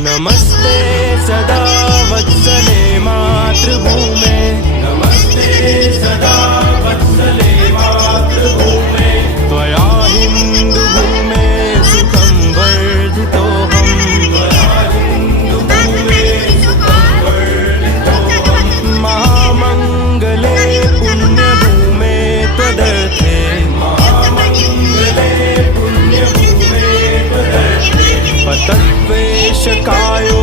नमस्ते सदा वत्सले मातृभूमे, नमस्ते सदा वत्सले मातृभूमे, त्वया हिन्दुभूमे सुखं वर्धितोऽहम्, त्वया हिन्दुभूमे सुखं वर्धितोऽहम्, महामङ्गले पुण्यभूमे त्वदर्थे, महामङ्गले पुण्यभूमे त्वदर्थे, पतत्वेशकायो